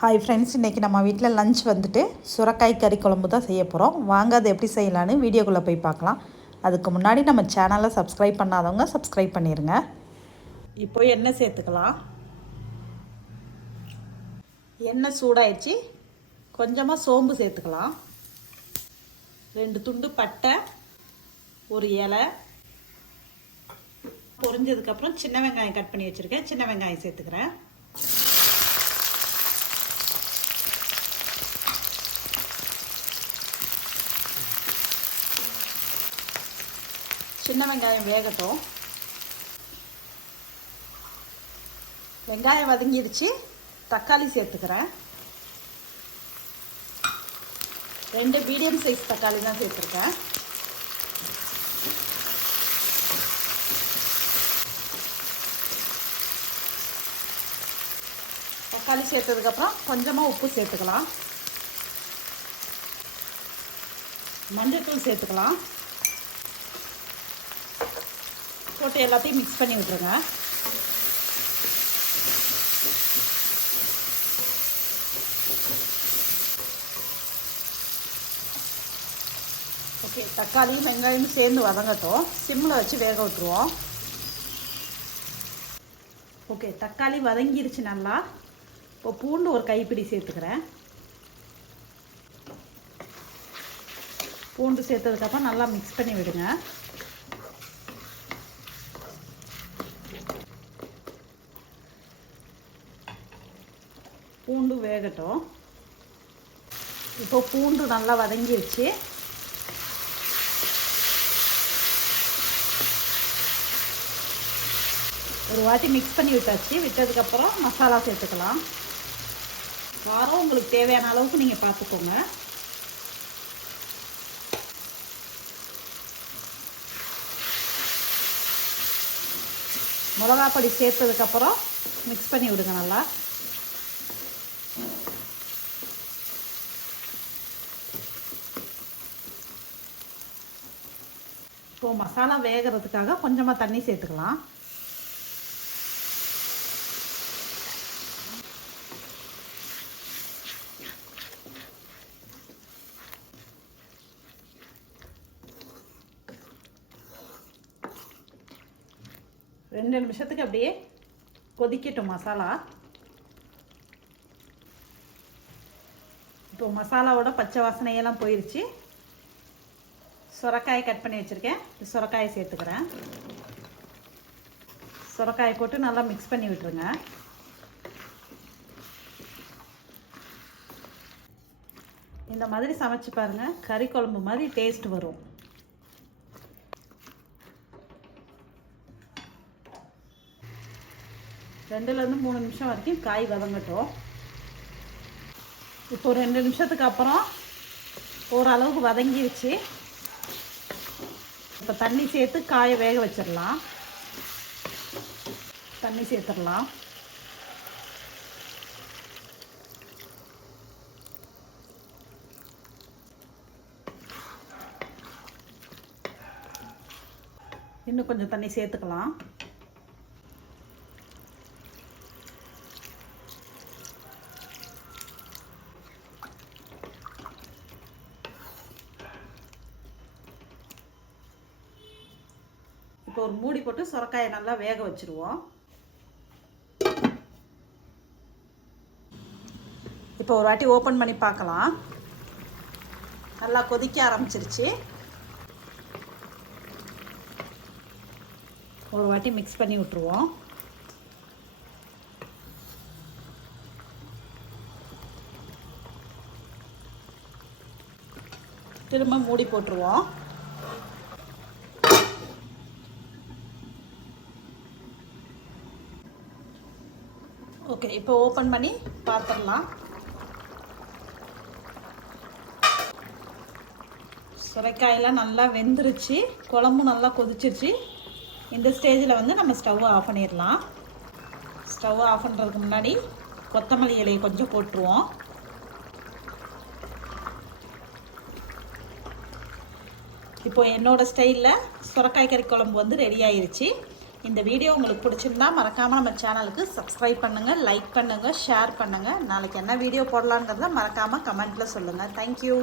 Hi friends இன்றைக்கி நம்ம வீட்டில் லஞ்ச் வந்துட்டு சுரக்காய் கறி குழம்பு தான் செய்ய போகிறோம் வாங்க அது எப்படி செய்யலான்னு வீடியோக்குள்ளே போய் பார்க்கலாம். அதுக்கு முன்னாடி நம்ம சேனலை சப்ஸ்கிரைப் பண்ணாதவங்க சப்ஸ்கிரைப் பண்ணிடுங்க இப்போ எண்ணெய் சேர்த்துக்கலாம். எண்ணெய் சூடாயிடுச்சு. கொஞ்சமாக சோம்பு சேர்த்துக்கலாம். ரெண்டு துண்டு பட்டை ஒரு இலை. பொரிஞ்சதுக்கப்புறம் சின்ன வெங்காயம் கட் பண்ணி வச்சுருக்கேன். சின்ன வெங்காயம் சேர்த்துக்கிறேன். சின்ன வெங்காயம் வேகட்டும். வெங்காயம் வதங்கிடுச்சு. தக்காளி சேர்த்துக்கிறேன். ரெண்டு மீடியம் சைஸ் தக்காளி தான் சேர்த்துருக்கேன். தக்காளி சேர்த்ததுக்கப்புறம் கொஞ்சமாக உப்பு சேர்த்துக்கலாம். மஞ்சள்தூள் சேர்த்துக்கலாம். போட்டு எல்லாத்தையும் மிக்ஸ் பண்ணி விட்டுருங்க. ஓகே தக்காளியும் வெங்காயமும் சேர்ந்து வதங்கட்டும். சிம்மில் வச்சு வேக விட்டுருவோம். ஓகே தக்காளி வதங்கிருச்சு நல்லா. இப்போ பூண்டு ஒரு கைப்பிடி சேர்த்துக்கிறேன். பூண்டு சேர்த்ததுக்கப்புறம் நல்லா மிக்ஸ் பண்ணி விடுங்க. பூண்டு வேகட்டும். இப்போ பூண்டு நல்லா வதங்கிருச்சு ஒரு வாட்டி மிக்ஸ் பண்ணி விட்டாச்சு. விட்டதுக்கப்புறம் மசாலா சேர்த்துக்கலாம். காரம் உங்களுக்கு தேவையான அளவுக்கு நீங்கள் பார்த்துக்கோங்க. மிளகாப்பொடி சேர்த்ததுக்கப்புறம் மிக்ஸ் பண்ணி விடுங்க நல்லா. இப்போ மசாலா வேகிறதுக்காக கொஞ்சமாக தண்ணி சேர்த்துக்கலாம். ரெண்டு நிமிஷத்துக்கு அப்படியே கொதிக்கட்டும் மசாலா. இப்போ மசாலாவோட பச்சை வாசனையெல்லாம் போயிடுச்சு சுரக்காயை கட் பண்ணி வச்சுருக்கேன். சுரக்காயை சேர்த்துக்கிறேன். சுரக்காயை போட்டு நல்லா மிக்ஸ் பண்ணி விட்டுருங்க. இந்த மாதிரி சமைச்சு பாருங்கள் கறி குழம்பு மாதிரி டேஸ்ட் வரும். ரெண்டுலேருந்து மூணு நிமிஷம் வரைக்கும் காய் வதங்கட்டும். இப்போ ரெண்டு நிமிஷத்துக்கு அப்புறம் ஓரளவுக்கு வதங்கிடுச்சு இப்போ தண்ணி சேர்த்து காயை வேக வச்சிடலாம். தண்ணி சேர்த்துடலாம். இன்னும் கொஞ்சம் தண்ணி சேர்த்துக்கலாம். இப்போ ஒரு மூடி போட்டு சுரக்காயை நல்லா வேக வச்சுருவோம். இப்போ ஒரு வாட்டி ஓப்பன் பண்ணி பார்க்கலாம். நல்லா கொதிக்க ஆரம்பிச்சிருச்சு. ஒரு வாட்டி மிக்ஸ் பண்ணி விட்டுருவோம். திரும்ப மூடி போட்டுருவோம். ஓகே இப்போ ஓப்பன் பண்ணி பார்த்துடலாம். சுரைக்காயெல்லாம் நல்லா வெந்துருச்சு குழம்பும் நல்லா கொதிச்சிருச்சு. இந்த ஸ்டேஜில் வந்து நம்ம ஸ்டவ் ஆஃப் பண்ணிடலாம். ஸ்டவ் ஆஃப் பண்ணுறதுக்கு முன்னாடி கொத்தமல்லி இலையை கொஞ்சம் போட்டுருவோம். இப்போ என்னோடய ஸ்டைலில் சுரக்காய் கறி குழம்பு வந்து ரெடி ஆயிடுச்சு இந்த வீடியோ உங்களுக்கு பிடிச்சிருந்தா மறக்காமல் நம்ம சேனலுக்கு சப்ஸ்கிரைப் பண்ணுங்கள் லைக் பண்ணுங்கள் ஷேர் பண்ணுங்கள் நாளைக்கு என்ன வீடியோ போடலாங்கிறத மறக்காமல் கமெண்ட்டில் சொல்லுங்கள் தேங்க்யூ